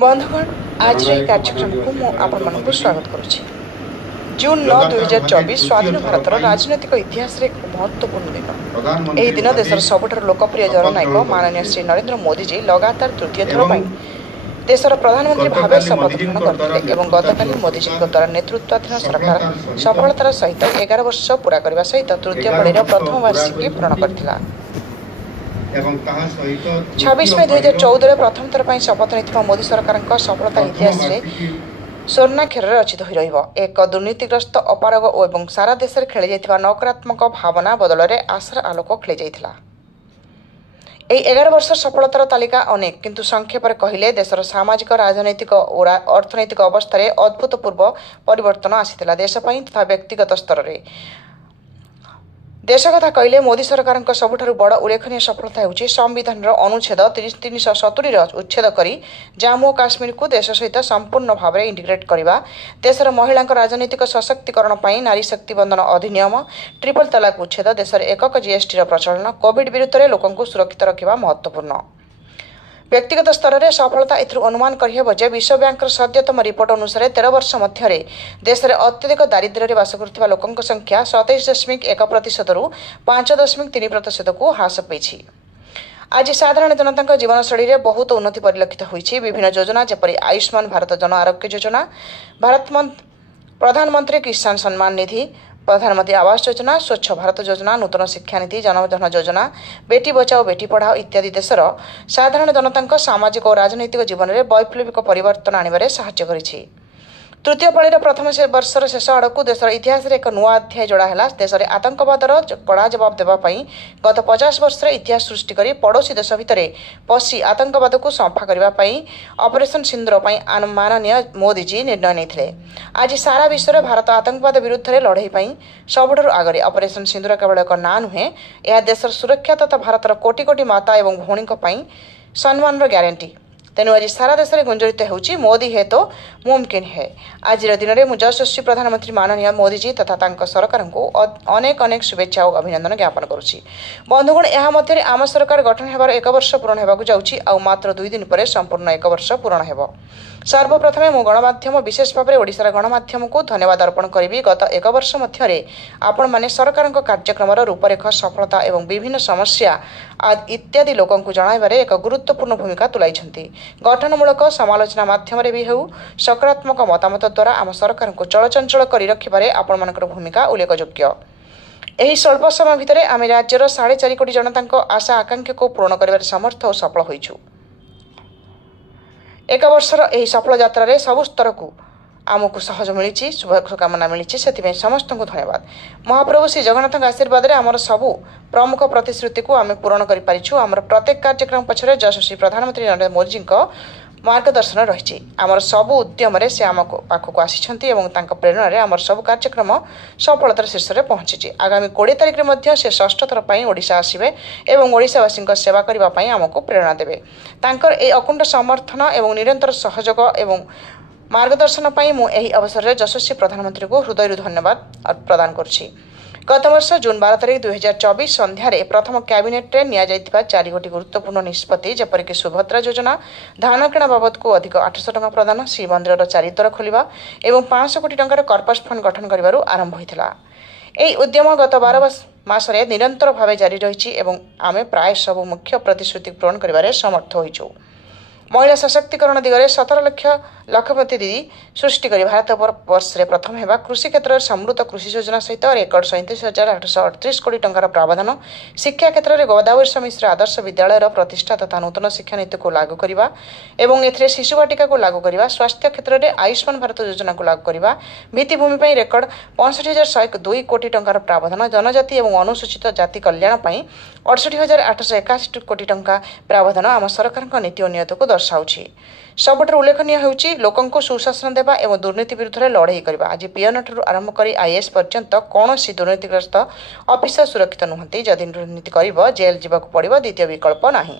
बंधुगण आज कार्यक्रम को मुझे स्वागत करुच्ची। जून 9, 2024 स्वाधीन भारतर राजनैतिक इतिहास एक महत्वपूर्ण दिन। यह दिन देशर सबुठार लोकप्रिय जननायक माननीय श्री नरेंद्र मोदी जी लगातार तृतीय थर पर देशर प्रधानमंत्री भाव शपथ ग्रहण करते और गतकाली मोदी जी द्वारा नेतृत्वाधीन सरकार सफलतार सहित 11 वर्ष पूरा करने सहित तृतीय पाळीर प्रथम वार्षिकी पूरण करथिला। 26 मई 2014 प्रथम थर पर शपथ नहीं मोदी सरकार सफलता इतिहास स्वर्णाक्षर रचित हो एक दुर्नीतिग्रस्त अपारग और सारा देश में खेली जाइथिबा नकारात्मक भावना बदल में आशार आलोक खेली जाइथिला। 11 वर्ष सफलतार तालिका अनेक, किंतु संक्षेप कहले देशर सामाजिक राजनैतिक और अर्थनैतिक अवस्था अभूतपूर्व परिवर्तन आसीथिला। देशपाई तथा व्यक्तिगत स्तर में देश कथा कहले मोदी सरकार सबुठारु बड़ उल्लेखनीय सफलता होउछि संविधान अनुच्छेद 370 उच्छेद करी जम्मू और काश्मीर को देश सहित संपूर्ण भाव में इंटीग्रेट करवा, देशर महिला राजनीतिक सशक्तिकरण पर नारी शक्ति बंधन अधिनियम, ट्रिपल तलाक उच्छेद, देशर एकक जीएसटी प्रचलन, कोविड विरुद्ध में लोक सुरक्षित रखा महत्वपूर्ण। व्यक्तिगत स्तर में सफलता अनुमान करहब जे विश्व बैंक सद्यतम रिपोर्ट अनुसार 13 वर्ष मध्य देश में अत्यधिक दारिद्र्य बास कर लोकों संख्या 27.1% रु 5.3% को ह्रास पाई। आज साधारण जनता जीवनशैली में बहुत उन्नति परिलक्षित होती। विभिन्न योजना जपरी आयुष्मान भारत जन आरोग्य योजना, प्रधानमंत्री किसान सम्मान निधि, प्रधानमंत्री आवास योजना, स्वच्छ भारत योजना, नूतन शिक्षा नीति, जनधन योजना, बेटी बचाओ बेटी पढ़ाओ इत्यादि देशर साधारण जनता सामाजिक और राजनैतिक जीवन में वैप्लविक परिवर्तन आने साहाय्य करिछि। तृतीय पाळीर प्रथम वर्षर शेष आड़कू देशर इतिहास एक नुआ अध्याय जोड़ा है। देश में आतंकवादर कड़ा जवाब देवाई गत 50 वर्ष इतिहास सृष्टि कर पड़ोशी देश भितर पशि आतंकवाद को सफा करने ऑपरेशन सिंदूर माननीय मोदी जी निर्णय नहीं। आज सारा विश्व में भारत आतंकवाद विरुद्ध में लड़ाई सबुठारु आगे। ऑपरेशन सिंदूर केवल एक ना नुहे, यह देशर सुरक्षा तथा भारतर कोटि कोटि माता और भौणी सम्मान ग्यारंटी। तेणु आज सारा देश में गुंजरित होउछि मोदी है तो मुमकिन है। आज दिन में यशस्वी प्रधानमंत्री माननीय मोदी जी तथा सरकार को अनेक अनेक शुभेच्छा और अभिनंदन ज्ञापन करुछि। बंधुगण यह मध्य आम सरकार गठन होबार 1 वर्ष पूरण होबाकु जाउछि आ मात्र 2 दिन पर संपूर्ण 1 वर्ष पूरण हेबो। सर्वप्रथमे मु गणमाध्यम विशेष भाव में ओडिशार गणमाध्यम को धन्यवाद अर्पण करी। गत 1 वर्ष मध्य आपण माने सरकार कार्यक्रम रूपरेख सफलता और विभिन्न समस्या इत्यादि लोकों को जणाइबारे एक गुरुत्वपूर्ण भूमिका तुलाइछन्ति। गठनमूलक समालोचना माध्यम भी हेउ सकारात्मक मतामत द्वारा आम सरकार को चलचंचल कर रखिबारे आपण मानकर भूमिका उल्लेखयोग्य। एही स्वल्प समय भितर आम राज्यर 4.5 कोटी जनता आशा आकांक्षा को पूर्ण कर समर्थ और सफल होइछु। 1 वर्षर यही सफल यात्रा सबु स्तर को आमको सहज मिली, शुभकामना मिली, से समस्त को धन्यवाद। महाप्रभु श्री जगन्नाथ आशीर्वाद आमर सबू प्रमुख प्रतिश्रुति को आम पूरण कर आमर प्रत्येक कार्यक्रम पछरे यशस्वी प्रधानमंत्री नरेंद्र मोदी जी मार्गदर्शन रही। आमर सबू उद्यम से आम पाखक आसी प्रेरणा आमर सब कार्यक्रम सफलतार शीर्ष में पहुंची। आगामी 20 तारिख में से 6ठ थर पर ओडिशा आसवे और ओडिशावासी सेवा करने आमको प्रेरणा देवे। तांकर ए अकुंठ समर्थन और निरंतर सहयोग और मार्गदर्शन पर मुझे अवसर में यशस्वी प्रधानमंत्री को हृदय धन्यवाद प्रदान करुछि। गत वर्ष जून 12 तारिख 2024 संध्यारे प्रथम कैबिनेट रे निया जाइथिबा 4 गोटी गुरुत्वपूर्ण निष्पत्ति जेपरिक सुभद्रा योजना, धान किणा बाबद को अधिक 800 टंका प्रदान, श्री मंदिर 4 द्वार खोलिबा एवं 500 कोटी टंकार कर्पस फंड गठन करिबारु आरंभ होइथिला। एही उद्यम गत 12 मासरे निरंतर भावे जारी रहिछि एवं आमे प्राय सब मुख्य प्रतिश्रुति पूरण करिबारे समर्थ होइछु। महिला सशक्तिकरण दिगरे 17 लाख लखपति दीदी सृष्टि कर भारत वर्ष में प्रथम होगा। कृषि क्षेत्र में समृद्ध कृषि योजना सहित रेकर्ड 37,838 कोटी टंकार प्रावधान, शिक्षा क्षेत्र में गोदावरी मिश्र आदर्श विद्यालय प्रतिष्ठा तथा नूतन शिक्षा नीति को लागू करने एवं एथिरे शिशु वाटिका को लागू करने, स्वास्थ्य क्षेत्र में आयुष्मान भारत योजना को लागू करने, भित्तिभूमि रेकर्ड 65,102 कोटी टंकार प्रावधान, जनजाति और अनुसूचित जाति कल्याण 68,881 कोटी टंका प्रावधान आम सरकार नीति और नियत को दर्शाଉଛି। सबुठ उल्लेखनीय होउछि लोकों को सुशासन देवा एवं दुर्नीति विरुद्ध में लड़ाई करवा। आज पीएन ठारू आरंभ कर आईएएस पर्यंत कौन दुर्नीतिग्रस्त अफिसर सुरक्षित नुहति। जदि दुर्नीति कर जेल जावाक पड़िबो, द्वितीय विकल्प नाही।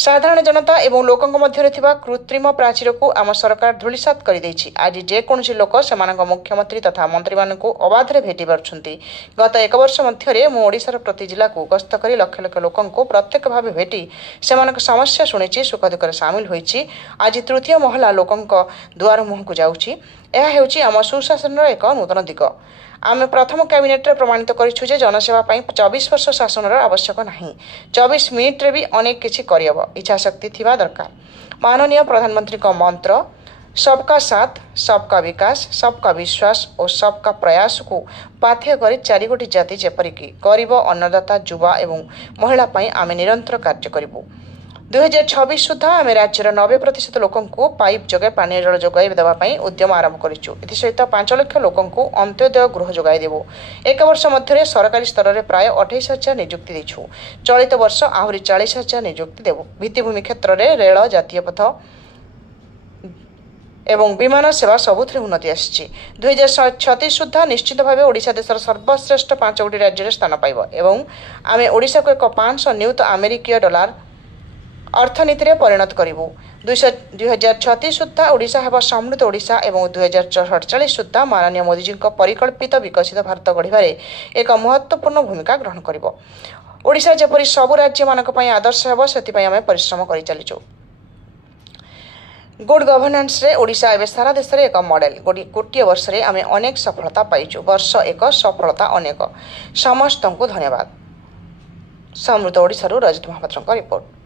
साधारण जनता एवं लोकंक मध्यरे थिबा कृत्रिम प्राचीर को आम सरकार धूलिसात कर आज जेकोसी लोक से मुख्यमंत्री तथा मंत्री मानक अबाधे भेटी पार्छन्ति। गत एक वर्ष मध्य ओडिशार प्रति जिला को गस्त कर लक्ष लक्ष लोकंक प्रत्यक्ष भाव भेटी से समस्या शुणी सुख दुखर सामिल होईछि। आज तृतीय महला लोकंक दुआर मुह को जाउछि। यह हेउछि आम सुशासन एक नूतन दिग। आम प्रथम कैबिनेट प्रमाणित करिछु जे जनसेवा 24 वर्ष शासन आवश्यक नहीं, 24 मिनिट रे भी अनेक किछि करियब। इच्छा शक्ति थिबा दरकार। माननीय प्रधानमंत्री का मंत्र सबका साथ, सबका विकास, सबका विश्वास और सबका प्रयास को पाथ्य कर 4 गोटी जाति जेपरिक गरीब, अन्नदाता, युवा एवं महिला आम निरंतर कार्य करूँ। 2026 सुधा आम राज्यर 90% लोकंकु पाइप जगह पानी जल जोगाई देवाई उद्यम आरंभ करिछु। एसहित 5 लाख लोकंकु अंत्योदय गृह जोगाई देबो। एक वर्ष मध्य सरकारी स्तर में प्राय 28,000 नियुक्ति देछु। चलित वर्ष आहरी 40,000 नियुक्ति देबो। भित्तिभूमि क्षेत्र में रेल, जातीय पथ एवं विमान सेवा सबुथ उन्नति आसी। 2036 सुधा निश्चित भाव ओडिशा देशर सर्वश्रेष्ठ 5 गोटी राज्य स्थान पाइब एवं आम ओडिशा को एक 500 नियुत अमेरिकीय डॉलर अर्थनीति रे परिणत करिवु। 2036 सुधा ओडिशा हेबा समृद्ध ओडिशा एवं 2047 सुधा माननीय मोदी जी परिकल्पित विकसित भारत गढ़िबारे एक महत्वपूर्ण भूमिका ग्रहण करिवो। ओडिशा जेपरि सबु राज्य मानक पई आदर्श हेबो सेति आमे परिश्रम करि चलिचु। गुड गवर्नेंस रे ओडिशा एवं सारा देश रे एक मॉडल। गोटे वर्ष रे आमे अनेक सफलता पाइचु। वर्ष एक सफलता अनेक। समस्त को धन्यवाद। समृद्ध ओडिशा रु रजत महापात्र रिपोर्ट।